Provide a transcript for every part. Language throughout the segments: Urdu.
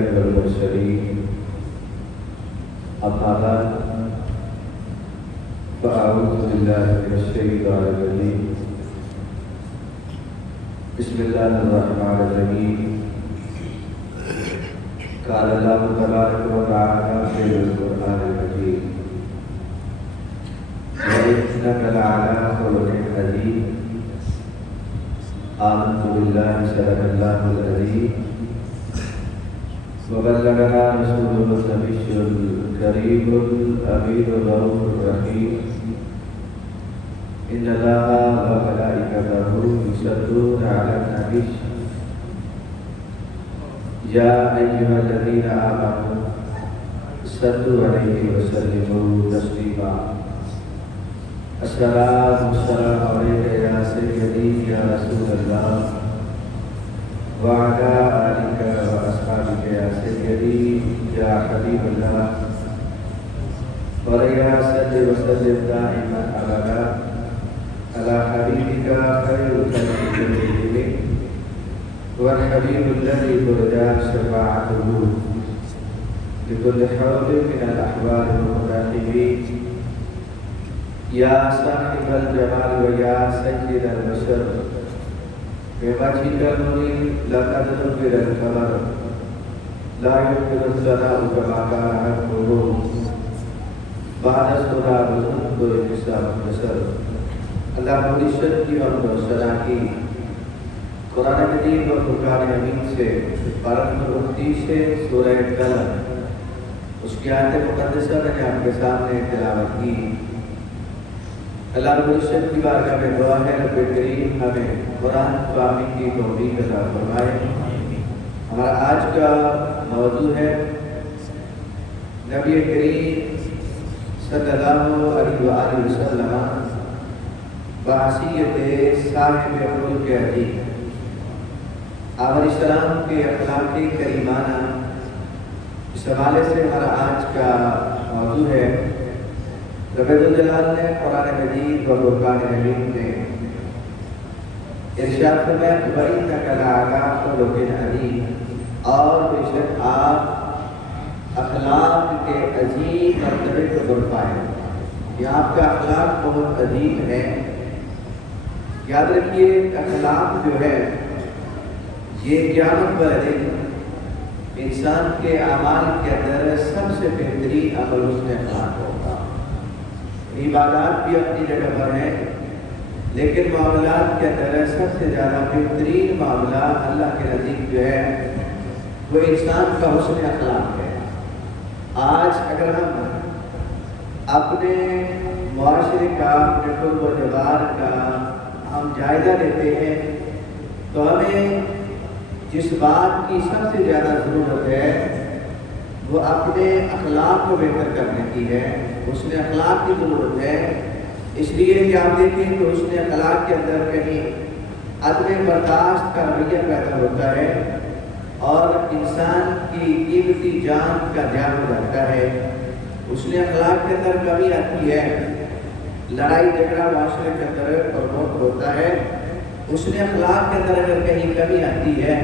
الأنبياء والمرسلين أما بعد فأعوذ بالله من الشيطان الرجيم بسم الله الرحمن الرحيم قال الله تبارك وتعالى في القرآن المجيد وإنك لعلى خلق عظيم آمنت بالله صدق الله العظيم وبلغنا رسوله النبي الكريم الأمين الرؤوف الرحيم إن الله وملائكته يصلون على النبي يا أيها الذين آمنوا صلوا عليه وسلموا تسليما الصلاة والسلام عليك يا سيدي يا رسول الله وعلى آلك وأصحابك يا سيدي يا حبيب الله ويا صل وسلم دائما أبدا على حبيبك خير الخلق كلهم والحبيب الذي ترجى شفاعته لكل حول من الأحوال المتاخرين يا صاحب الجمال ويا سيد البشر بوجهك المنير لقد نبر القمر لا يمكن الثناء كما كان حقه بعد الصلاة والحمد لله والنصر اللہ کی عزت کی اور ثنا کی قرآن مجید اور فرقان حمید سے پارہ نمبر 29 سے سورہ قلم اس کی آیت مقدسہ میں نے آپ کے سامنے تلاوت کی۔ اللہ رب العزت کی بارگاہ میں دعا ہے رب کریم ہمیں قرآن فہمی کی توفیق عطا فرمائے۔ ہمارا آج کا موضوع ہے نبی کریم صلی اللہ علیہ وآلہ وسلم بحیثیت صاحب ملک عظیم، آپ علیہ السلام کے اخلاق کریمانہ، اس حوالے سے ہمارا آج کا موضوع ہے۔ رب الجلال نے قرآن مجید و فرقان حمید میں ارشاد فرمایا کہ وَإِنَّكَ لَعَلَىٰ خُلُقٍ عَظِيمٍ، اور بے شک آپ اخلاق کے عظیم مرتبے کو برپائے، یہ آپ کا اخلاق بہت عظیم ہے۔ یاد رکھیے اخلاق جو ہے یہ قیامت والے دن انسان کے اعمال کے اندر سب سے بہترین عمل حسن اخلاق ہوگا۔ عبادات بھی اپنی جگہ پر ہیں لیکن معاملات کے اندر سب سے زیادہ بہترین معاملہ اللہ کے نزدیک جو ہے وہ انسان کا حسن اخلاق ہے۔ آج اگر ہم اپنے معاشرے کا، اپنے قرب و جوار کا ہم جائزہ لیتے ہیں تو ہمیں جس بات کی سب سے زیادہ ضرورت ہے وہ اپنے اخلاق کو بہتر کرنے کی ہے، حسن اخلاق کی ضرورت ہے۔ اس لیے کہ آپ دیکھیں کہ حسن اخلاق کے اندر کہیں عدم برداشت کا رویہ پیدا ہوتا ہے اور انسان کی قیمتی جان کا ضیاع ہو جاتا ہے۔ حسن اخلاق کے اندر کمی آتی ہے، لڑائی جھگڑا معاشرے کے اندر بہت ہوتا ہے۔ حسن اخلاق کے اندر اگر کہیں کمی آتی ہے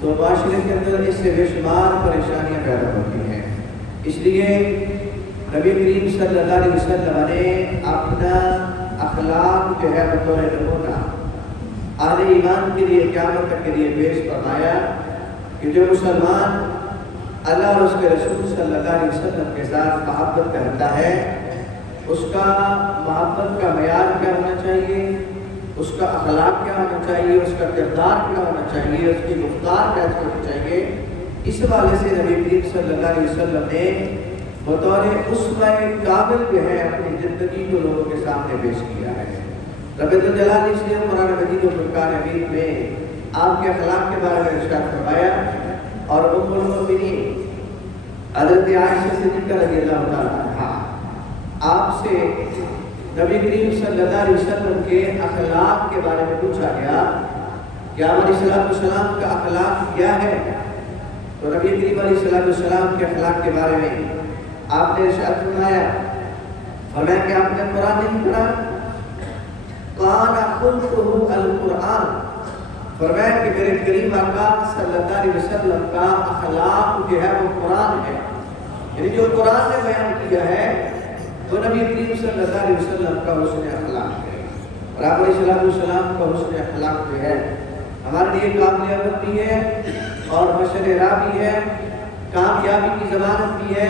تو معاشرے کے اندر اس سے بے شمار پریشانیاں پیدا ہوتی ہیں۔ اس لیے نبی کریم صلی اللہ علیہ وسلم نے اپنا اخلاق جو ہے بطور نمونہ اہل ایمان کے لیے قیامت تک کے لیے پیش فرمایا کہ جو مسلمان اللہ اور اس کے رسول صلی اللہ علیہ وسلم کے ساتھ محبت کرتا ہے اس کا محبت کا معیار کیا ہونا چاہیے، اس کا اخلاق کیا ہونا چاہیے، اس کا کردار کیا ہونا چاہیے، اس کی گفتار کیسے ہونی چاہیے۔ اس حوالے سے نبی کریم صلی اللہ علیہ وسلم نے بطور اسوہ کامل جو ہے اپنی زندگی کو لوگوں کے سامنے پیش کیا ہے۔ رب الجلال نے اس لیے قرآن مجید و فرقان حمید میں آپ کے اخلاق کے بارے میں ارشاد فرمایا اور ام المؤمنین حضرت عائشہ صدیقہ رضی اللہ تعالیٰ عنہا آپ سے نبی کریم صلی اللہ علیہ وسلم کے اخلاق کے بارے میں پوچھا گیا کہ آپ علیہ السلام کا اخلاق کیا ہے؟ تو نبی کریم علیہ السلام کے اخلاق کے بارے میں آپ نے ارشاد فرمایا کہ آپ نے قرآن نہیں پڑھا؟ قال خلقه القرآن فرمایا کہ میرے کریم آقا صلی اللہ علیہ وسلم کا اخلاق جو ہے وہ قرآن ہے، یعنی جو قرآن نے بیان کیا ہے وہ نبی کریم صلی اللہ علیہ وسلم کا حسن اخلاق ہے۔ اور آپ علیہ السلام کا حسن اخلاق جو ہے ہمارے لیے قابل عمل بھی ہے اور مشعل راہ بھی ہے، کامیابی کی ضمانت بھی ہے،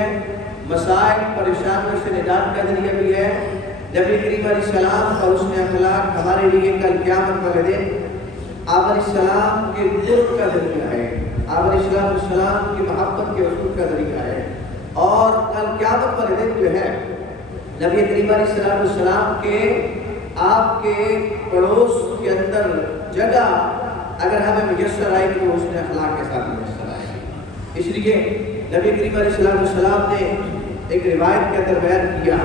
مسائل پریشانیوں سے نجات کا ذریعہ بھی ہے۔ نبی کریم علیہ السلام کا حسن اخلاق ہمارے لیے کل قیامت والے دن آپ علیہ السلام کے قرب کا ذریعہ ہے، آپ علیہ السلام کی محبت کے حصول کا ذریعہ ہے۔ اور کل قیامت والے دن جو ہے نبی کریم علیہ السلام کے آپ کے پڑوس کے اندر جگہ اگر ہمیں میسر آئے تو اس نے اخلاق کے ساتھ میسر آئے۔ اس لیے نبی کریم علیہ السلام نے ایک روایت کے اندر بیان کیا،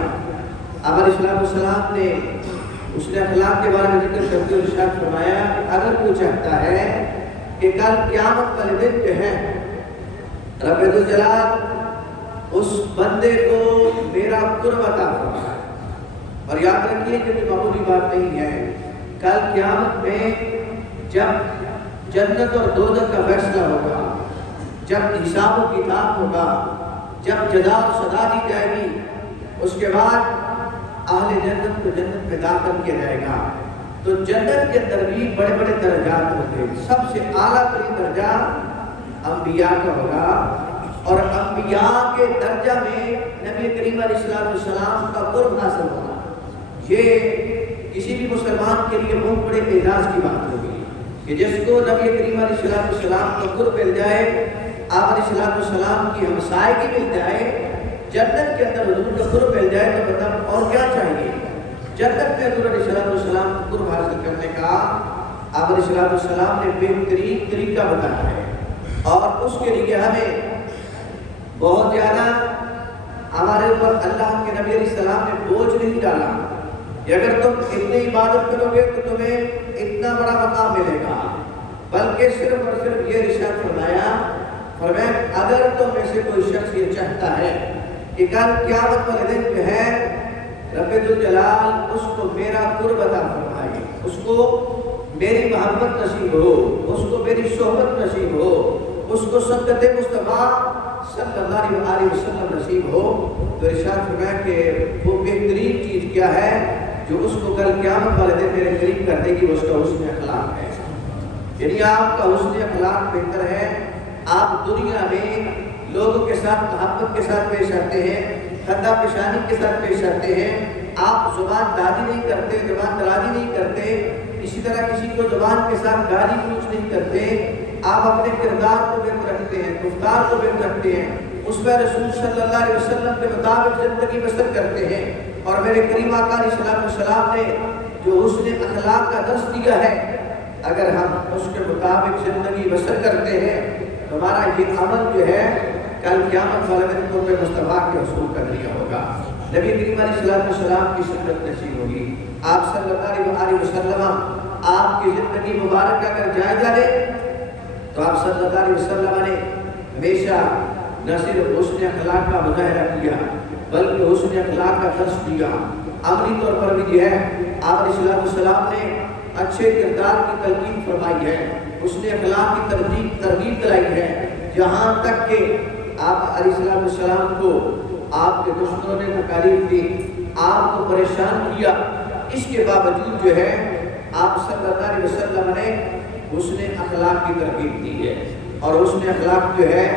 آپ علیہ السلام نے اس نے اخلاق کے بارے میں ذکر کرتے ہوئے ارشاد فرمایا کہ اگر وہ چاہتا ہے کہ کل قیامت والے دن جو ہے رب ذوالجلال اس بندے کو میرا قرب عطا فرمائے، اور یاد رکھیے کہ کوئی معمولی بات نہیں ہے، کل قیامت میں جب جنت اور دوزخ کا فیصلہ ہوگا، جب حساب و کتاب ہوگا، جب جزا و سزا دی جائے گی، اس کے بعد اہل جنت کو جنت میں داخل کیا جائے گا، تو جنت کے اندر بھی بڑے بڑے درجات ہوتے ہیں۔ سب سے اعلیٰ ترین درجہ انبیاء کا ہوگا، اور انبیاء کے درجہ میں نبی کریم علیہ السلام کا قرب حاصل ہوگا۔ یہ کسی بھی مسلمان کے لیے بہت بڑے اعزاز کی بات ہوگی کہ جس کو نبی کریم علیہ السلام کا قرب مل جائے، آپ علیہ السلام کی ہمسائیگی مل جائے، جنت کے اندر حضور کا قرب مل جائے، تو مطلب اور کیا چاہیے؟ جنت میں حضور علیہ السلام کا قرب حاصل کرنے کا آپ علیہ السلام نے بہترین طریقہ بتایا ہے، اور اس کے لیے ہمیں بہت زیادہ ہمارے اوپر اللہ کے نبی علیہ السلام نے بوجھ نہیں ڈالا کہ اگر تم اتنی عبادت کرو گے تو تمہیں اتنا بڑا مقام ملے گا، بلکہ صرف اور صرف یہ ارشاد فرمایا اگر تم میں سے کوئی شخص یہ چاہتا ہے کہ کل قیامت والے دن جو ہے رب ذوالجلال اس کو میرا قرب عطا فرمائے، اس کو میری محبت نصیب ہو، اس کو میری صحبت نصیب ہو، اس کو سنت مصطفیٰ صلی اللہ علیہ وسلم نصیب ہو، تو ارشاد فرمایا کہ وہ بہترین چیز کیا ہے جو اس کو کل قیامت والے دن میرے قریب کر دے گی، وہ اس کا حسن اخلاق ہے۔ یعنی آپ کا حسن اخلاق بہتر ہے، آپ دنیا میں لوگوں کے ساتھ محبت کے ساتھ پیش آتے ہیں، خندہ پیشانی کے ساتھ پیش آتے ہیں، آپ زبان دادی نہیں کرتے، زبان درازی نہیں کرتے، اسی طرح کسی کو زبان کے ساتھ گالی گلوچ نہیں کرتے، آپ اپنے کردار کو بہتر رکھتے ہیں، گفتار کو بہتر رکھتے ہیں، اس میں رسول صلی اللہ علیہ وسلم کے مطابق زندگی بسر کرتے ہیں، اور میرے کریم آقا علیہ السلام نے جو حسن اخلاق کا درس دیا ہے، اگر ہم اس کے مطابق زندگی بسر کرتے ہیں تو ہمارا یہ عمل جو ہے کل قیامت والے دن قرب مصطفیٰ کے حصول کا ذریعہ ہوگا۔ نبی کریم علیہ السلام کی سنت نصیب ہوگی، آپ صلی اللہ علیہ وسلم آپ کی زندگی مبارک کا اگر جائزہ لیں تو آپ صلی اللہ علیہ وسلم نے ہمیشہ نہ صرف حسن اخلاق کا مظاہرہ کیا بلکہ حسن اخلاق کا درس دیا۔ عملی طور پر بھی جو ہے آپ علیہ السلام نے اچھے کردار کی تلقین فرمائی ہے، حسن اخلاق کی ترغیب دلائی ہے، جہاں تک کہ آپ علیہ السلام کو آپ کے دشمنوں نے تکالیف دی، آپ کو پریشان کیا، اس کے باوجود جو ہے آپ صلی اللہ علیہ وسلم نے حسن اخلاق کی ترغیب دی ہے، اور حسن اخلاق جو ہے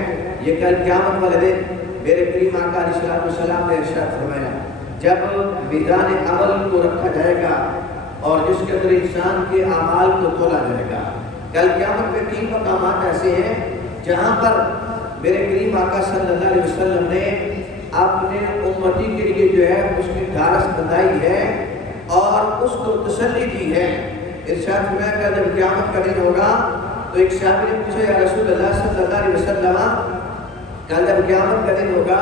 یہ کل قیامت والے دن میرے کریم آقا علیہ السلام نے ارشاد فرمایا جب میزان عمل کو رکھا جائے گا اور جس کے اندر انسان کے اعمال کو تولا جائے گا، کل قیامت میں 3 مقامات ایسے ہیں جہاں پر میرے کریم آقا صلی اللہ علیہ وسلم نے اپنے امتی کے لیے جو ہے اس کی ڈھارس بندائی ہے اور اس کو تسلی دی ہے۔ ارشاد فرمایا کہ جب قیامت کا دن ہوگا تو ایک صحابی نے پوچھا یا رسول اللہ صلی اللہ علیہ وسلم کہ جب قیامت کا دن ہوگا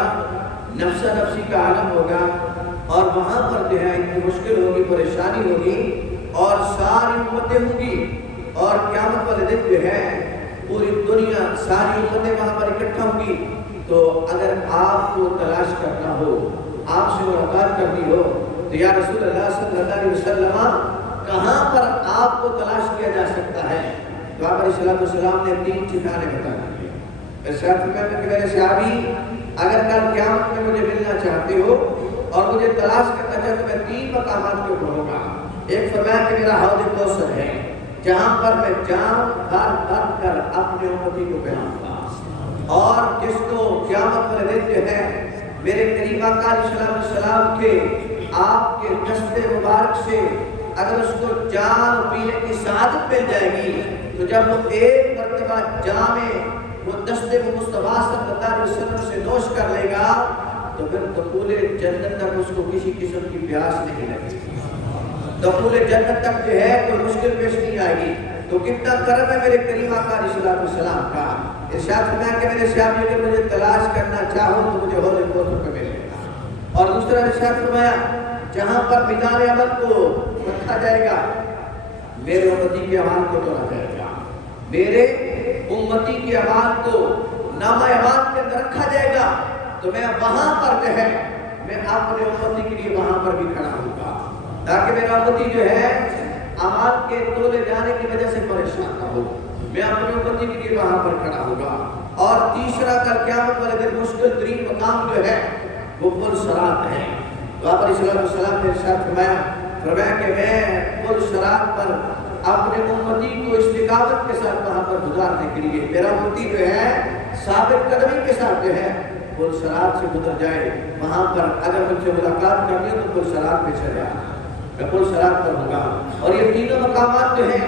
نفسا نفسی کا عالم ہوگا اور وہاں پر جو ہے اتنی مشکل ہوگی، پریشانی ہوگی اور ساری امتیں ہوں گی، اور قیامت والے دن جو ہے پوری دنیا ساری امتیں وہاں پر اکٹھا ہوں گی، تو اگر آپ کو تلاش کرنا ہو، آپ سے ملاقات کرنی ہو تو یا رسول اللہ صلی اللہ علیہ وسلم کہاں پر آپ کو تلاش کیا جا سکتا ہے؟ تو آپ علیہ السلام نے 3 ٹھکانے بتا دیے۔ ارشاد فرمایا کہ میرے صحابی اگر کل قیامت میں مجھے ملنا چاہتے ہو اور مجھے تلاش کرنا چاہتے ہو، میں 3 مقامات پہ پڑھوں گا۔ ایک فرمایا کہ میرا حوض کوثر ہے جہاں پر میں جام بھر بھر کر اپنے امتی کو پلاؤں گا، اور جس کو قیامت والے دن جو ہے میرے کریم آقا علیہ السلام کے آپ کے دست مبارک سے اگر اس کو جام پینے کی سعادت مل جائے گی، تو جب وہ ایک مرتبہ جام وہ دست مصطفیٰ صلی اللہ علیہ وسلم سے نوش کر لے گا تو پھر دخول جنت تک اس کو کسی قسم کی پیاس نہیں لگے گی، دخول جنت تک جو ہے کوئی مشکل پیش نہیں آئے گی۔ تو کتنا کرم ہے میرے کریم آقا علیہ السلام کا۔ ارشاد فرمایا کہ میرے صحابی اگر مجھے تلاش کرنا چاہو تو مجھے حوض کوثر پہ ملے گا۔ اور دوسرا ارشاد فرمایا جہاں پر میدان عمل کو رکھا جائے گا میرے امتی کے اعمال کو توڑا جائے گا، میرے امتی کے اعمال کو نامہ اعمال کے اندر رکھا جائے گا، تو میں وہاں پر جو ہے میں اپنے امتی کے لیے وہاں پر بھی کھڑا ہوں گا، تاکہ میرا امتی جو ہے اعمال کے تولے جانے کی وجہ سے پریشان نہ ہو، میں اپنے امتی کے لیے وہاں پر کھڑا ہوں گا۔ اور تیسرا کل قیامت والے دن مشکل ترین مقام جو ہے وہ پل صراط ہے۔ تو آپ علیہ السلام نے ارشاد فرمایا کہ میں پل صراط پر اپنے امتی کو استقامت کے ساتھ وہاں پر گزارنے کے لیے میرا امتی جو ہے ثابت قدمی کے ساتھ جو ہے پل صراط سے گزر جائے، وہاں پر اگر مجھ سے ملاقات کرنی ہے تو پل صراط پہ چلے آنا، میں پل صراط پر ہوں گا۔ اور یہ تینوں مقامات جو ہیں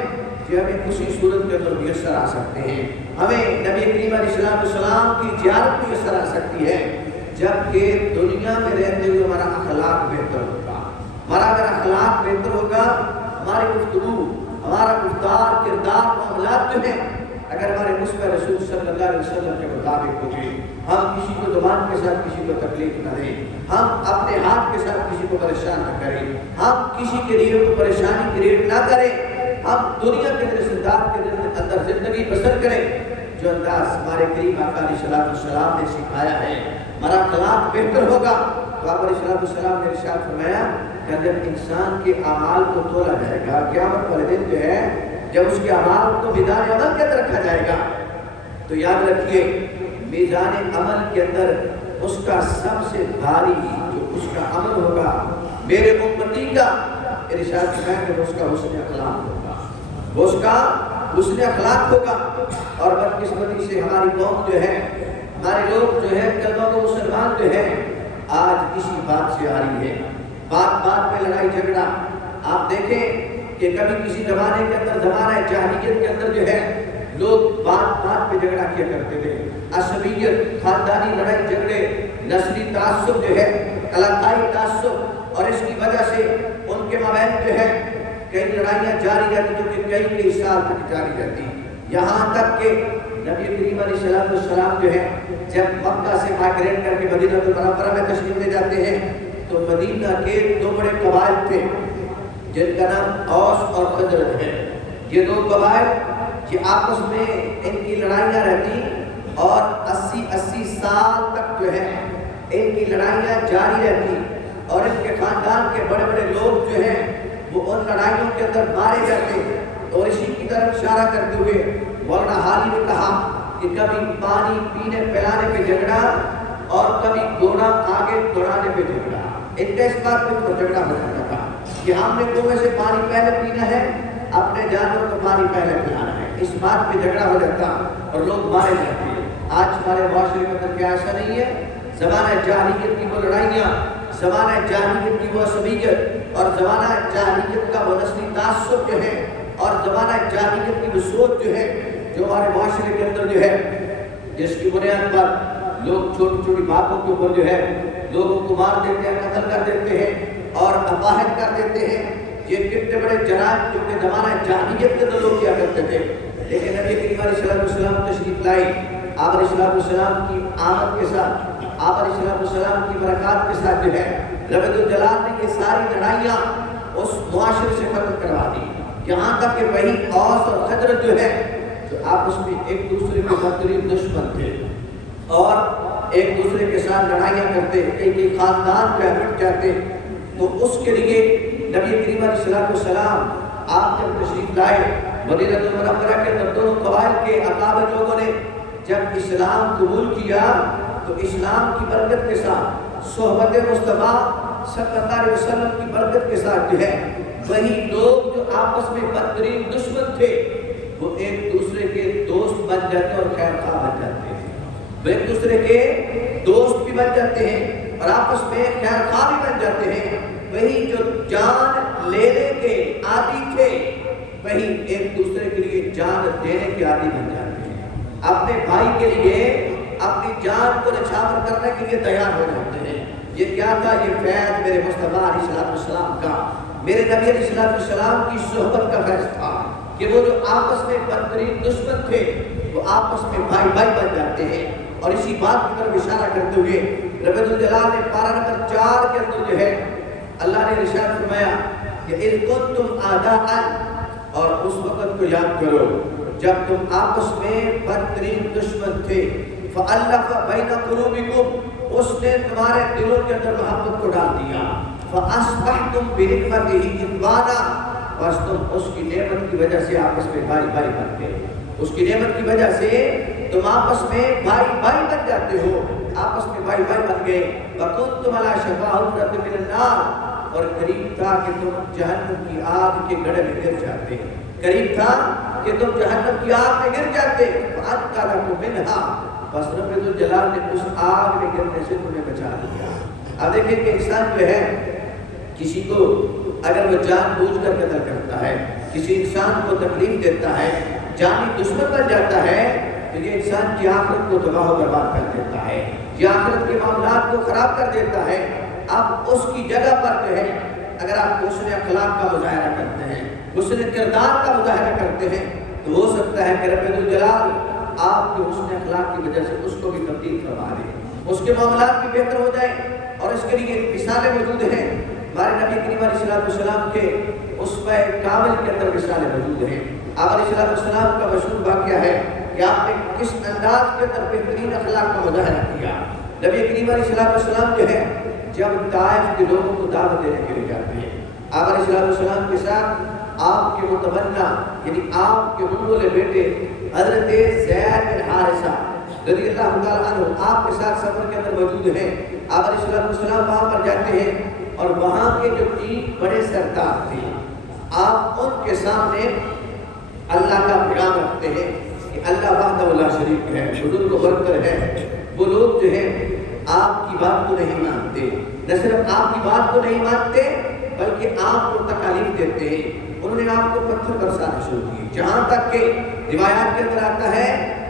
یہ ہمیں کسی صورت کے اندر میسر آ سکتے ہیں، ہمیں نبی کریم علیہ السلام کی زیارت میسر آ سکتی ہے جبکہ دنیا میں رہتے ہوئے ہمارا اخلاق بہتر ہوگا۔ ہمارا اگر اخلاق بہتر ہوگا، ہماری گفتگو، ہمارا گفتار، کردار، معاملات جو ہیں اگر ہمارے مصطفیٰ رسول صلی اللہ علیہ وسلم کے مطابق ہوں گے، ہم کسی کو زبان کے ساتھ کسی کو تکلیف نہ دیں، ہم اپنے ہاتھ کے ساتھ کسی کو پریشان نہ کریں، ہم کسی کے لیے کو پریشانی کریٹ نہ کریں، ہم دنیا کے رشتہ دار کے اندر زندگی بسر کریں جو انداز ہمارے کریم آقا علیہ السلام نے سکھایا ہے، ہمارا اخلاق بہتر ہوگا۔ تو آپ علیہ السلام نے ارشاد فرمایا کہ جب انسان کے اعمال کو تولا جائے گا قیامت والے دن جو ہے جب اس کے اعمال کو میدان عمل کے اندر رکھا جائے گا تو یاد رکھیے میدان عمل کے اندر اس کا سب سے بھاری جو اس کا عمل ہوگا میرے امتی کا ارشاد فرمایا کہ اس کا حسن اخلاق ہوگا، وہ اس کا حسن اخلاق ہوگا۔ اور بدقسمتی سے ہماری قوم جو ہے، ہمارے لوگ جو ہے کلمہ کو مسلمان جو ہے آج اسی بات سے آ رہی ہے، بات بات پہ لڑائی جھگڑا۔ آپ دیکھیں کہ کبھی کسی زمانے کے اندر زمانہ جاہلیت کے اندر جو ہے لوگ بات بات پہ جھگڑا کیا کرتے تھے، عصبیت، خاندانی لڑائی جھگڑے، نسلی تعصب جو ہے، علاقائی تعصب، اور اس کی وجہ سے ان کے مابین جو ہے کئی لڑائیاں جاری رہتی جو کہ کئی سال تک جاری رہتی، یہاں تک کہ نبی کریم علیہ السلام جو ہے جب مکہ سے مائگریٹ کر کے مدینہ منورہ میں تشریف لے جاتے ہیں تو مدینہ کے 2 بڑے قبائل تھے جن کا نام اوس اور خزرج ہے۔ یہ 2 قبائل کہ آپس میں ان کی لڑائیاں رہتی اور 80 سال تک جو ہے ان کی لڑائیاں جاری رہتی، اور ان کے خاندان کے بڑے بڑے لوگ جو ہیں وہ ان لڑائیوں کے اندر مارے جاتے۔ اور اسی کی طرف اشارہ کرتے ہوئے مولانا حالی نے کہا کہ کبھی پانی پینے پلانے پہ جھگڑا اور کبھی گھوڑا آگے دوڑانے پہ جھگڑا، ان کا اس بات پہ جھگڑا ہو جاتا تھا کہ ہم نے کنویں سے پانی پہلے پینا ہے، اپنے جانور کو پانی پہلے پلانا ہے، اس بات پہ جھگڑا ہو جاتا اور لوگ مارے جاتے۔ آج ہمارے معاشرے کے اندر کیا ایسا نہیں ہے؟ زمانہ جاہلیت کی وہ لڑائیاں، زمانہ جاہلیت کی وہ عصبیت، اور زمانہ جاہلیت کا وہ نسلی تعصب جو ہے، اور زمانہ جاہلیت کی وہ سوچ جو ہے جو ہمارے معاشرے کے اندر جو ہے، جس کی بنیاد پر لوگ چھوٹی چھوٹی باتوں کے اوپر جو ہے لوگوں کو مار دیتے ہیں، قتل کر دیتے ہیں اور اپاہج کر دیتے ہیں۔ یہ کتنے بڑے جرائم جو کہ زمانہ جاہلیت کے اندر لوگ کیا کرتے تھے، لیکن نبی کریم علیہ السلام تشریف لائے، آپ علیہ السلام کی آمد کے ساتھ، آپ علیہ السلام کی برکات کے ساتھ جو ہے رب الجلال نے یہ ساری لڑائیاں اس معاشرے سے ختم کروا دی، یہاں تک کہ وہی اوس اور خزرج جو ہے جو آپس میں ایک دوسرے کے بدترین دشمن تھے اور ایک دوسرے کے ساتھ لڑائیاں کرتے، ایک خاندان پہ ہٹ جاتے، تو اس کے لیے نبی کریم علیہ السلام آپ جب تشریف لائے مدینہ منورہ کے اندر دونوں قبائل کے اکابر لوگوں نے جب اسلام قبول کیا تو اسلام کی برکت کے ساتھ صحبت مصطفیٰ صلی اللہ علیہ وسلم کی برکت کے ساتھ جو ہے وہی لوگ جو آپس میں بدترین دشمن تھے وہ ایک دوسرے کے دوست بن جاتے ہیں اور خیر خواہ بن جاتے ہیں، وہ ایک دوسرے کے دوست بھی بن جاتے ہیں اور آپس میں خیر خواہ بھی بن جاتے ہیں۔ وہی جو جان لینے کے عادی تھے وہی ایک دوسرے کے لیے جان دینے کے عادی بن جاتے ہیں، اپنے بھائی کے لیے اپنی جان کو نچھاور کرنے کے لیے تیار ہو جاتے ہیں۔ یہ کیا تھا؟ یہ فیض میرے مصطفیٰ علیہ السلام کا، میرے نبی علیہ السلام کی صحبت کا فیض تھا کہ وہ جو آپس میں بدترین دشمن تھے وہ آپس میں بھائی بھائی بن جاتے ہیں۔ اور اسی بات کی طرف اشارہ کرتے ہوئے رب الجلال نے پارہ نمبر 4 کے اندر جو ہے اللہ نے ارشاد فرمایا کہ اذ کنتم اعداء، اور اس وقت کو یاد کرو جب تم آپس میں بدترین دشمن تھے، فألف بین قلوبکم، اس نے تمہارے دلوں کے اندر محبت کو ڈال دیا، فأصبحتم بنعمتہ اخوانا، بس تم اس کی نعمت کی وجہ سے آپس میں بھائی بھائی بن گئے، اس کی نعمت کی وجہ سے تم آپس میں بھائی بھائی بن جاتے ہو، آپس میں بھائی بھائی بن گئے۔ وَكُنْتُمْ عَلَىٰ شَفَا حُفْرَةٍ مِّنَ النَّارِ، اور قریب تھا کہ تم جہنم کی آگ کے گڑھے میں گر جاتے، قریب تھا کہ تم جہنم کی آگ میں گر جاتے، فَأَنْقَذَكُم مِّنْهَا، بس رب الجلال نے اس آگ میں گرنے سے تمہیں بچا لیا۔ اب دیکھیں کہ انسان جو ہے کسی کو اگر وہ جان بوجھ کر قتل کرتا ہے، کسی انسان کو تکلیف دیتا ہے، جانی دشمن بن جاتا ہے، تو یہ انسان کی آخرت کو تباہ و برباد کر دیتا ہے، یہ آخرت کے معاملات کو خراب کر دیتا ہے۔ اب اس کی جگہ پر جو ہے اگر آپ حسن اخلاق کا مظاہرہ کرتے ہیں، حسن کردار کا مظاہرہ کرتے ہیں، تو ہو سکتا ہے کہ رب الجلال آپ کے حسن اخلاق کی وجہ سے اس کو بھی تبدیل فرما دے، اس کے معاملات بھی بہتر ہو جائیں۔ اور اس کے لیے مثالیں موجود ہیں، ہمارے نبی کریم علیہ السلام کے اسوہ کامل کے اندر مثالیں موجود ہیں۔ آپ علیہ السلام کا مشہور واقعہ ہے کہ آپ نے کس انداز کے اندر بہترین اخلاق کا مظاہرہ کیا۔ نبی کریم علیہ السلام جو ہے جب طائف کے لوگوں کو دعوت دینے کے لیے جاتے ہیں، آپ علیہ السلام کے ساتھ آپ کے متبنہ یعنی آپ کے منگولے بیٹے حضرت زید بن حارثہ رضی اللہ تعالیٰ عنہ آپ کے ساتھ سفر کے اندر موجود ہیں۔ آپ علیہ السلام وہاں پر جاتے ہیں اور وہاں کے جو 3 بڑے سردار تھے آپ ان کے سامنے اللہ کا پیغام رکھتے ہیں کہ اللہ وحدہ لا شریک ہے، بزرگ و برتر ہے۔ وہ لوگ جو ہے آپ کی بات کو نہیں مانتے، نہ صرف آپ کی بات کو نہیں مانتے بلکہ آپ کو تکالیف دیتے ہیں۔ انہوں نے آپ کو پتھر برسانا شروع کیے، جہاں تک کہ روایات کے اندر آتا ہے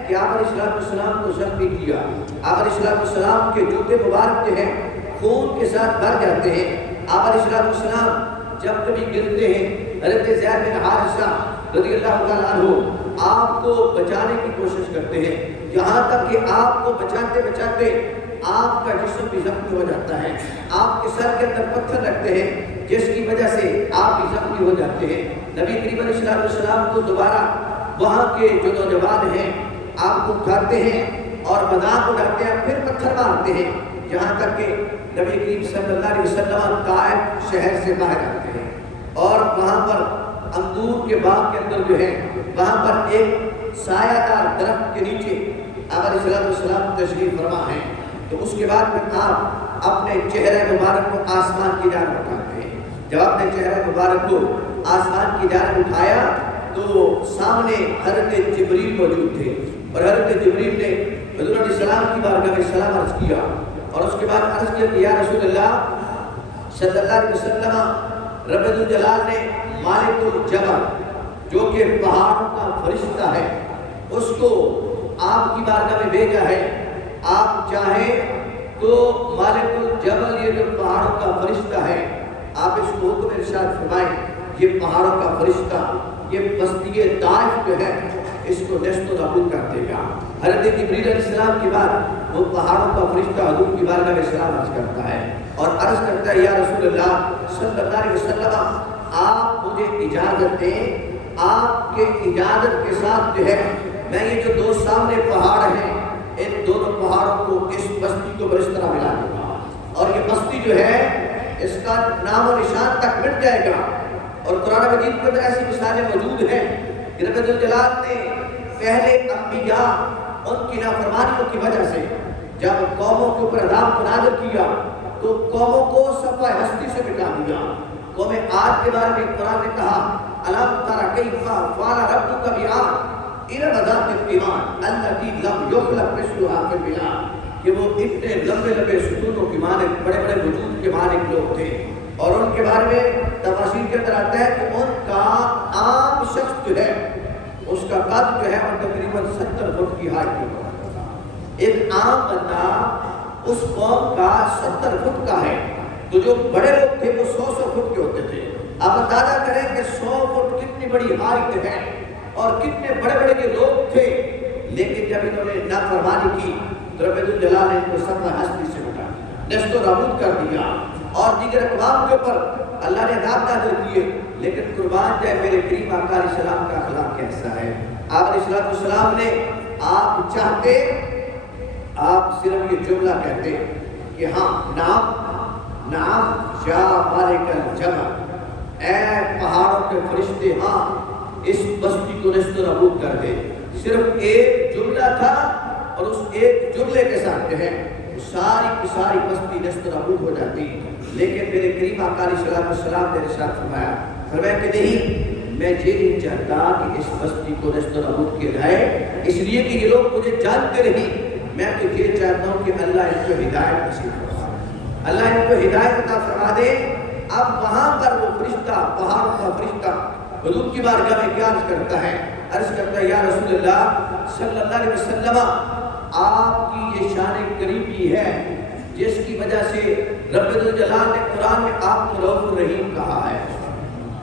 کہ آپ علیہ السلام کو زخمی کیا، آپ علیہ السلام کے جوتے مبارک جو ہیں خون کے ساتھ بھر جاتے ہیں۔ آپ علیہ السلام جب کبھی گرتے ہیں حضرت زید بن حارثہ رضی اللہ تعالیٰ عنہ آپ کو بچانے کی کوشش کرتے ہیں، یہاں تک کہ آپ کو بچاتے بچاتے آپ کا جسم بھی زخمی ہو جاتا ہے، آپ کے سر کے اندر پتھر رکھتے ہیں جس کی وجہ سے آپ بھی زخمی ہو جاتے ہیں۔ نبی کریم علیہ السلام کو دوبارہ وہاں کے جو نوجوان ہیں آپ کو اٹھاتے ہیں اور مذاق اڑاتے ہیں، پھر پتھر مارتے ہیں، یہاں تک کہ نبی کریم صلی اللہ علیہ وسلم طائف شہر سے باہر آتے ہیں اور وہاں پر انگور کے باغ کے اندر جو ہے وہاں پر ایک سایہ دار درخت کے نیچے آپ علیہ السلام تشریف فرما ہیں۔ تو اس کے بعد پھر آپ اپنے چہرہ مبارک کو آسمان کی جانب اٹھاتے ہیں۔ جب آپ نے چہرہ مبارک کو آسمان کی جانب اٹھایا تو سامنے حضرت جبریل موجود تھے اور حضرت جبریل نے حضور علیہ السلام کی بارگاہ میں سلام عرض کیا اور اس کے بعد عرض کیا کہ یا رسول اللہ صلی اللہ علیہ وسلم، رب الجلال نے مالک الجبل جو کہ پہاڑوں کا فرشتہ ہے اس کو آپ کی بارگاہ میں بھیجا ہے، آپ چاہیں تو مالک الجبل یہ جو پہاڑوں کا فرشتہ ہے آپ اس کو حکم ارشاد فرمائیں، یہ پہاڑوں کا فرشتہ یہ بستی طائف جو ہے اس کو نشت و نابود کر دے گا۔ حضرت جبریل علیہ السلام کے بعد وہ پہاڑوں کا فرشتہ حضور کی بارگاہ میں سلام عرض کرتا ہے اور عرض کرتا ہے یا رسول اللہ صلی اللہ علیہ وسلم آپ مجھے اجازت دیں، آپ کے اجازت کے ساتھ جو ہے میں یہ جو 2 سامنے پہاڑ ہیں ان دونوں پہاڑوں کو اس بستی کو اس طرح ملا دوں گا اور یہ بستی جو ہے اس کا نام و نشان تک مٹ جائے گا۔ اور قرآن مجید کے اندر ایسی مثالیں موجود ہیں کہ رب ذوالجلال نے پہلے انبیاء ان کی نافرمانیوں کی وجہ سے جب قوموں کے اوپر عذاب کو نازل کیا تو قوموں کو صفحہ ہستی سے مٹا دیا. قوم عاد کے بارے میں قرآن نے کہا الم تر کیف فعل ربک بعاد ارم ذات العماد التی لم یخلق مثلها فی البلاد، کہ وہ اتنے لمبے لمبے ستونوں کے مالک، بڑے بڑے وجود کے مالک لوگ تھے. اور ان کے بارے میں تفاسیر کے اندر آتا ہے کہ ان کا عام شخص جو ہے اس کا قد جو ہے وہ تقریباً 70 فٹ کی ہائٹ کے ہوتا ہے. ایک عام بندہ اس قوم کا 70 فٹ کا ہے، تو جو بڑے لوگ تھے وہ 100 فٹ کے ہوتے تھے. آپ اندازہ کریں کہ 100 فٹ کتنی بڑی ہائٹ ہے اور کتنے بڑے بڑے کے لوگ تھے. لیکن جب انہوں نے نافرمانی کی تو رب ذوالجلال نے ان کو صفحہ ہستی سے مٹا دیا، نشت و نابود کر دیا. اور دیگر اقوام کے اوپر اللہ نے عذاب نازل کیے. لیکن قربان جائے میرے کریم آقا علیہ السلام کا اخلاق کیسا ہے. آپ علیہ السلام نے آپ چاہتے آپ صرف یہ جملہ کہتے کہ ہاں نعم یا مالک الجبل، اے پہاڑوں کے فرشتے ہاں اس بستی کو نشت و نابود کر دے. صرف ایک جملہ تھا اور اس ایک جملے کے ساتھ جو ہے ساری کی ساری بستی نشت و نابود ہو جاتی. لیکن میرے کریم آقا علیہ السلام نے ارشاد فرمایا کہ نہیں، میں یہ نہیں چاہتا کہ اس بستی کو نشت و نابود کیا جائے اس لیے کہ یہ لوگ مجھے جانتے نہیں. میں تو یہ چاہتا ہوں کہ اللہ ان کو ہدایت نصیب فرما دے، اللہ ان کو ہدایت عطا فرما دے. اب وہاں پر وہ فرشتہ، پہاڑوں کا فرشتہ حضور کی بارگاہ میں کیا عرض کرتا ہے؟ عرض کرتا ہے یا رسول اللہ صلی اللہ علیہ وسلم، آپ کی یہ شان قریبی ہے جس کی وجہ سے رب ذوالجلال نے قرآن میں آپ کو رؤوف الرحیم کہا ہے.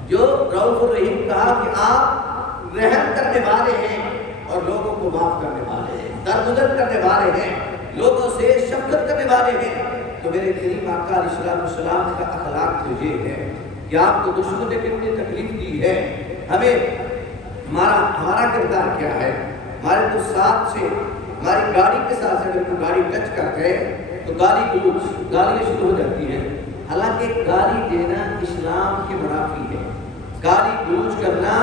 جو رؤوف الرحیم کہا کہ آپ رحم کرنے والے ہیں اور لوگوں کو معاف کرنے والے ہیں، درگزر کرنے والے ہیں، لوگوں سے شفقت کرنے والے ہیں. تو میرے کریم آقا علیہ السلام کا اخلاق تو یہ ہے کہ آپ کو دشمن نے کتنی تکلیف دی ہے، ہمارا کردار کیا ہے. ہمارے تو ساتھ سے ہماری گاڑی کے ساتھ سے اگر کوئی گاڑی ٹچ کر گئے تو گالیاں شروع ہو جاتی ہیں. حالانکہ گالی دینا اسلام کے منافی ہے، گالی گلوچ کرنا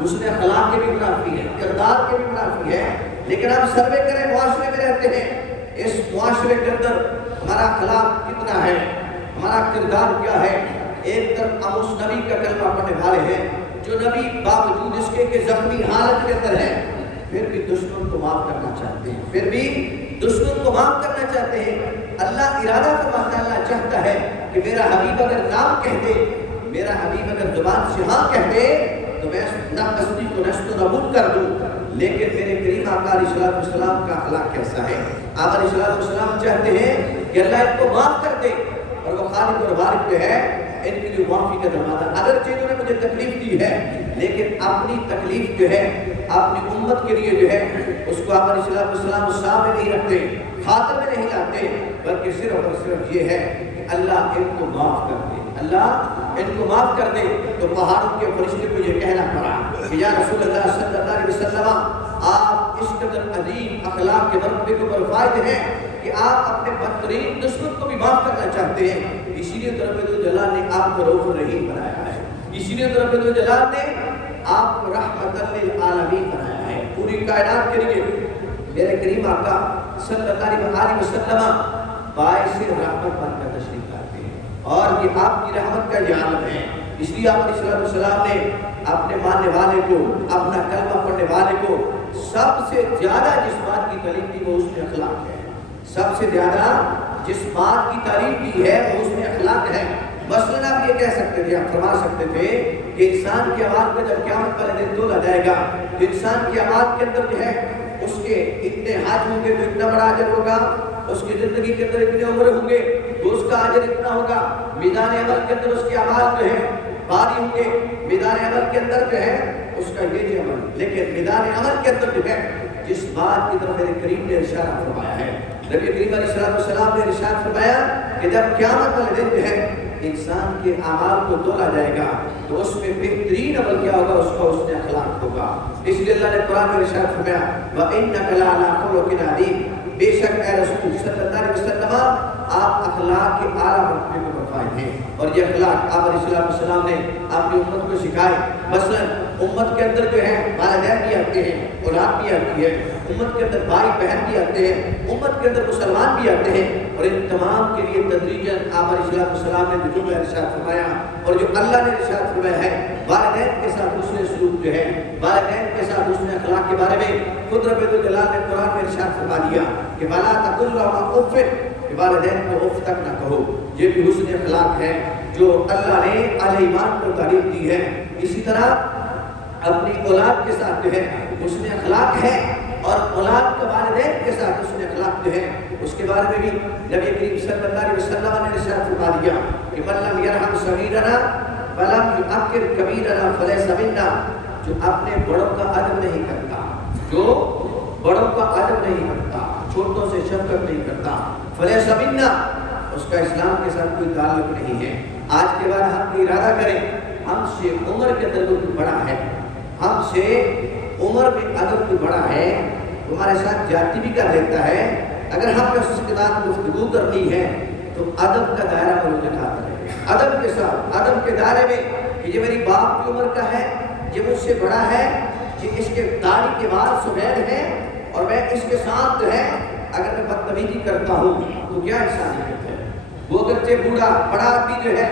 حسن اخلاق کے بھی منافی ہے، کردار کے بھی منافی ہے. لیکن آپ سروے کریں، معاشرے میں رہتے ہیں، اس معاشرے کے اندر ہمارا اخلاق کتنا ہے، ہمارا کردار کیا ہے. ایک طرف ہم اس نبی کا کلمہ پڑھنے والے ہیں جو نبی باوجود اس کے کہ زخمی حالت کے اندر ہے پھر بھی دشمن کو معاف کرنا چاہتے ہیں، پھر بھی دشمن کو معاف کرنا چاہتے ہیں. اللہ ارادہ فرماتا ہے، اللہ چاہتا ہے کہ میرا حبیب اگر نام کہتے، میرا حبیب اگر زبان سے ہاں کہتے تو میں نہ بستی کو نشت و نابود کر دوں. لیکن میرے کریم آقا علیہ السلام کا اخلاق کیسا ہے؟ آپ علیہ السلام چاہتے ہیں کہ اللہ ان کو معاف کر دے، اور وہ خالق اور بارک جو ہے ان کے لیے معافی کا دروازہ. اگرچہ انہوں نے مجھے تکلیف دی ہے لیکن اپنی تکلیف جو ہے اپنی امت کے لیے جو ہے اس کو آپ علیہ السلام سامنے نہیں رکھتے، خاطر میں نہیں لاتے، بلکہ صرف اور صرف یہ ہے کہ اللہ ان کو معاف کر دے، اللہ ان کو معاف کر دے. تو پہاڑوں کے فرشتے کو یہ کہنا پڑا کہ یا رسول اللہ صلی اللہ علیہ وسلم، آپ اس قدر عظیم اخلاق کے مرتبے کے اوپر فائد ہیں کہ آپ اپنے بدترین دشمن کو بھی معاف کرنا چاہتے ہیں. اسی لیے رب ذوالجلال نے آپ کو رؤوف الرحیم بنایا ہے، اسی لیے رب ذوالجلال نے آپ کو رحمت للعالمین بنایا ہے، پوری کائنات کے لیے. میرے کریم آقا صلی اللہ علیہ وسلم باعث رحمت بن کر تشریف لاتے ہیں اور یہ آپ کی رحمت کا یہ عالم ہے. اس لیے آپ علیہ السلام نے اپنے ماننے والے کو، اپنا کلمہ پڑھنے والے کو سب سے زیادہ جس بات کی تعریف دی وہ اس میں اخلاق ہے. سب سے زیادہ جس بات کی تعریف دی ہے وہ اس میں اخلاق ہے. مثلاً آپ یہ کہہ سکتے تھے، آپ فرما سکتے تھے کہ انسان کی آواز میں جب قیامت والے دن تولا جائے گا تو انسان کی آواز کے اندر جو ہے اس کے اتنے حج ہوں گے تو اتنا بڑا اجر ہوگا، اس کی زندگی کے اندر اتنے عمر ہوں گے تو اس کا اجر اتنا ہوگا. میدان عمل کے اندر اس کی آواز جو ہے باری ہوں گے، میدان عمل کے اندر جو ہے اس کا یہ عمل. لیکن میدان عمل کے اندر جو ہے جس بات کی طرف میرے کریم نے ارشاد فرمایا ہے، نبی کریم علیہ السلام نے ارشاد فرمایا کہ جب قیامت والے دن جو ہے انسان کے اعمال کو تولا جائے گا تو اس میں بہترین عمل کیا ہوگا؟ اس کا اس نے اخلاق ہوگا. اس لیے اللہ نے قرآن میں ارشاد فرمایا وَإِنَّكَ لَعَلَىٰ خُلُقٍ عَظِيمٍ، بے شک اے رسول صلی اللہ علیہ وسلم آپ اخلاق کے اعلیٰ مرتبے کو فائد ہیں. اور یہ اخلاق آپ علیہ السلام نے اپنی امت کو سکھائے. مثلا امت کے اندر جو ہے والدین بھی آتے ہیں، اولاد بھی آتی ہے، امت کے اندر بھائی بہن بھی آتے ہیں، امت کے اندر مسلمان بھی آتے ہیں، اور ان تمام کے لیے تدریجاً آپ علیہ السلام نے جو ارشاد فرمایا اور جو اللہ نے ارشاد فرمایا ہے، والدین کے ساتھ حسن سلوک جو ہے، والدین کے ساتھ حسن اخلاق کے بارے میں خود رب الجلال نے قرآن میں ارشاد فرما دیا کہ وَلَا تَقُلْ لَهُمَا اُفٍّ، کہ والدین کو اف تک نہ کہو۔ یہ بھی حسن اخلاق ہے جو اللہ نے اہل ایمان کو تعریف دی ہے۔ اسی طرح اپنی اولاد کے ساتھ جو ہے حسن اخلاق ہے، اور اولاد کا والدین کے ساتھ حسن اخلاق جو ہے اس کے بارے میں بھی نبی کریم صلی اللہ علیہ وسلم نے ارشاد فرما دیا کہ من لم یرحم صغیرنا ولم یعقر کبیرنا فلیس منا، جو اپنے بڑوں کا ادب نہیں کرتا، جو بڑوں کا ادب نہیں کرتا، چھوٹوں سے شفقت نہیں کرتا، فلیس منا، اس کا اسلام کے ساتھ کوئی تعلق نہیں ہے۔ آج کے بعد ہم ارادہ کریں، ہم سے عمر کے اندر کوئی بڑا ہے، ہم سے عمر میں اگر کوئی بڑا ہے تمہارے ساتھ جاتی بھی کر لیتا ہے، اگر ہم نے اس کے ساتھ گفتگو کرنی ہے تو ادب کا دائرہ مجھے دکھاتا ہے، ادب کے ساتھ، ادب کے دائرے میں کہ یہ میری باپ کی عمر کا ہے، یہ مجھ سے بڑا ہے، یہ اس کے داڑھی کے بال سفید ہے، اور میں اس کے ساتھ جو ہے اگر میں بدتمیزی کرتا ہوں تو کیا انسانیت ہے؟ وہ اگرچہ بوڑھا بڑا آدمی جو ہے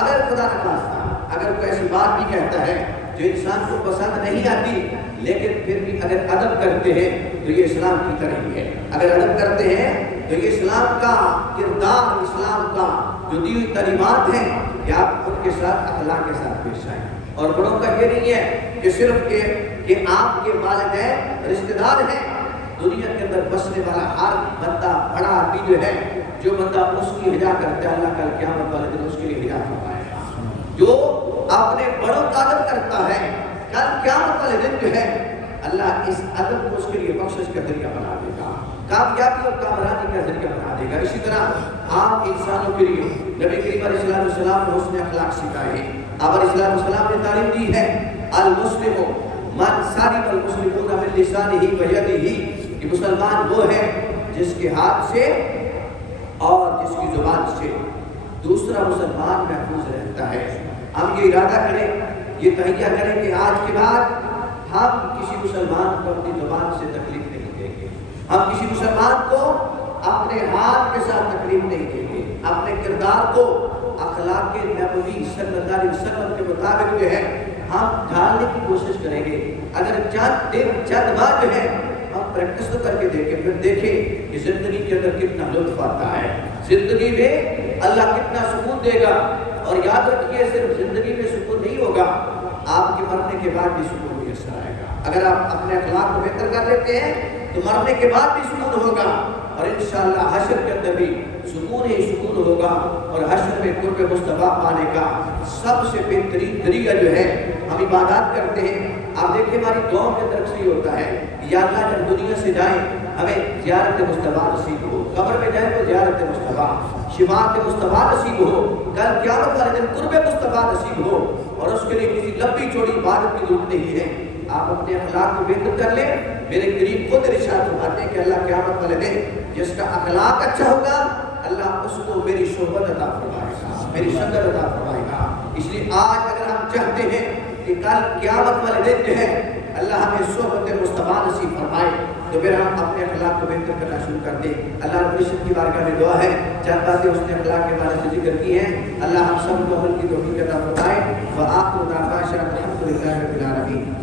اگر خدا نخواستہ اگر کوئی ایسی بات بھی کہتا ہے جو انسان کو پسند نہیں آتی، لیکن پھر بھی اگر ادب کرتے ہیں تو یہ اسلام کی طرح ہی ہے۔ اگر ادب کرتے ہیں تو یہ اسلام کا کردار، اسلام کا جو دی ہوئی تعلیمات ہیں کہ آپ ان کے ساتھ اخلاق کے ساتھ پیش آئیں۔ اور بڑوں کا یہ نہیں ہے کہ صرف کہ آپ کے والدین رشتہ دار ہیں، دنیا کے اندر بسنے والا ہر بندہ بڑا آدمی جو ہے، جو بندہ اس کی حجا کرتا ہے اللہ کل قیامت والے دن اس کے لیے حجا فرمائے گا۔ جو اپنے بڑوں کا ادب کرتا ہے کل قیامت والے دن جو ہے اللہ اس ادب کو اس کے لیے بخشش کا ذریعہ بنا دے گا، کامیابی اور کامرانی کا ذریعہ بنا دے گا۔ اسی طرح عام انسانوں کے لیے نبی کریم علیہ السلام نے حسن اخلاق سکھائے ہیں۔ آپ علیہ السلام نے تعلیم دی ہے المسلم من سلم المسلمون من لسانہ ویدہ، کہ مسلمان وہ ہے جس کے ہاتھ سے اور جس کی زبان سے دوسرا مسلمان محفوظ رہتا ہے۔ ہم یہ ارادہ کریں، یہ تہیہ کریں کہ آج کے بعد ہم کسی مسلمان کو اپنی زبان سے تکلیف نہیں دیں گے، ہم کسی مسلمان کو اپنے ہاتھ کے ساتھ تکلیف نہیں دیں گے، اپنے کردار کو اخلاق نبوی صلی اللہ علیہ وسلم کے مطابق جو ہے ہم ڈھالنے کی کوشش کریں گے۔ اگر چند دن چند بار جو ہے ہم پریکٹس تو کر کے دیکھیں، پھر دیکھیں کہ زندگی کے اندر کتنا لطف آتا ہے، زندگی میں اللہ کتنا سکون دے گا۔ اور یاد رکھیے صرف زندگی میں سکون نہیں ہوگا، آپ کے مرنے کے بعد بھی سکون میسر آئے گا۔ اگر آپ اپنے اخلاق کو بہتر کر لیتے ہیں تو مرنے کے بعد بھی سکون ہوگا، اور انشاءاللہ حشر کے اندر بھی سکون ہی سکون ہوگا۔ اور حشر میں قرب مصطفیٰ پانے کا سب سے بہترین طریقہ جو ہے ہم عبادات کرتے ہیں۔ آپ دیکھیں ہماری دعاؤں کے طرف سے یہ ہوتا ہے یا اللہ جب دنیا سے جائیں ہمیں زیارت مصطفیٰ نصیب ہو، قبر میں جائیں تو زیارت مصطفیٰ، شفاعت مصطفیٰ نصیب ہو، کل قیامت والے دن قرب مصطفیٰ نصیب ہو، اور اس کے لیے کسی لمبی چوڑی عبادت کی ضرورت نہیں ہے۔ آپ اپنے اخلاق کو بہتر کر لیں۔ میرے قریب خود ارشاد فرماتے ہیں کہ اللہ قیامت والے دن جس کا اخلاق اچھا ہوگا اللہ اس کو میری صحبت عطا فرمائے گا، میری شکر عطا فرمائے گا۔ اس لیے آج اگر ہم چاہتے ہیں کہ کل قیامت والے دن جو ہے اللہ ہمیں صحبت مصطفیٰ نصیب فرمائے تو پھر ہم اپنے اخلاق کو بہتر کرنا شروع کر دیں۔ اللہ رب العزت کی بارگاہ میں دعا ہے، چند باتیں اس نے اخلاق کے بارے میں ذکر کی ہیں، اللہ ہم سب کو عمل کی توفیق عطا فرمائے۔ وآخر دعوانا الحمد للہ رب العالمین۔